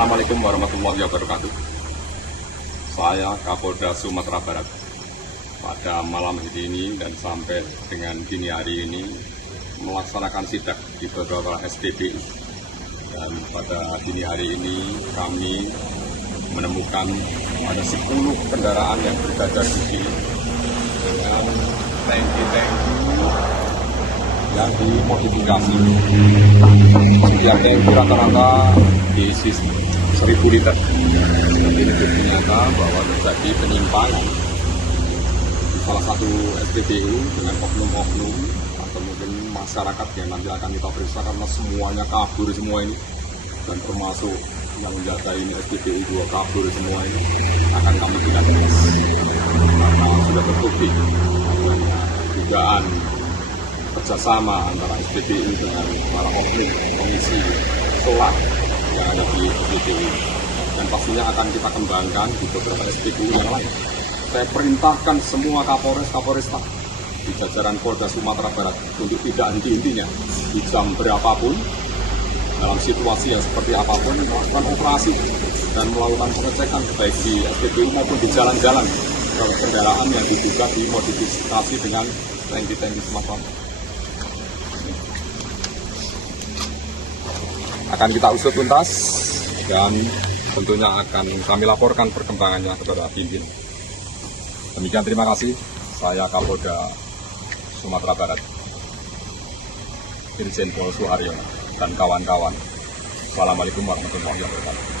Assalamualaikum warahmatullahi wabarakatuh. Saya Kapolda Sumatera Barat. Pada malam hari ini dan sampai dengan dini hari ini melaksanakan sidak di beberapa SPBU. Dan pada dini hari ini kami menemukan ada 10 kendaraan yang berada di sini dengan tangki-tangki yang dimodifikasi. Setiap tangki rata-rata diisi 1000 liter. Ini ternyata bahwa terjadi penyimpangan di salah satu SPBU dengan oknum-oknum atau mungkin masyarakat yang nanti akan kita periksa karena semuanya kabur semua ini, dan termasuk yang menjaga ini SPBU juga kabur semua ini akan kami tindak tegas karena sudah terbukti dugaan kerjasama antara SPBU dengan para oknum komisi solar yang ada di SPBU, dan pastinya akan kita kembangkan di beberapa SPBU yang lain. Saya perintahkan semua Kapolresta di jajaran Polda Sumatera Barat untuk tidak henti-hentinya di jam berapapun, dalam situasi yang seperti apapun, melakukan operasi dan melakukan pengecekan baik di SPBU maupun di jalan-jalan kalau kendaraan yang diduga dimodifikasi dengan tangki-tangki semacam akan kita usut tuntas dan tentunya akan kami laporkan perkembangannya kepada pimpinan. Demikian, terima kasih. Saya Kapolda Sumatera Barat, Irjen Pol Suharyono dan kawan-kawan. Wassalamualaikum warahmatullahi wabarakatuh.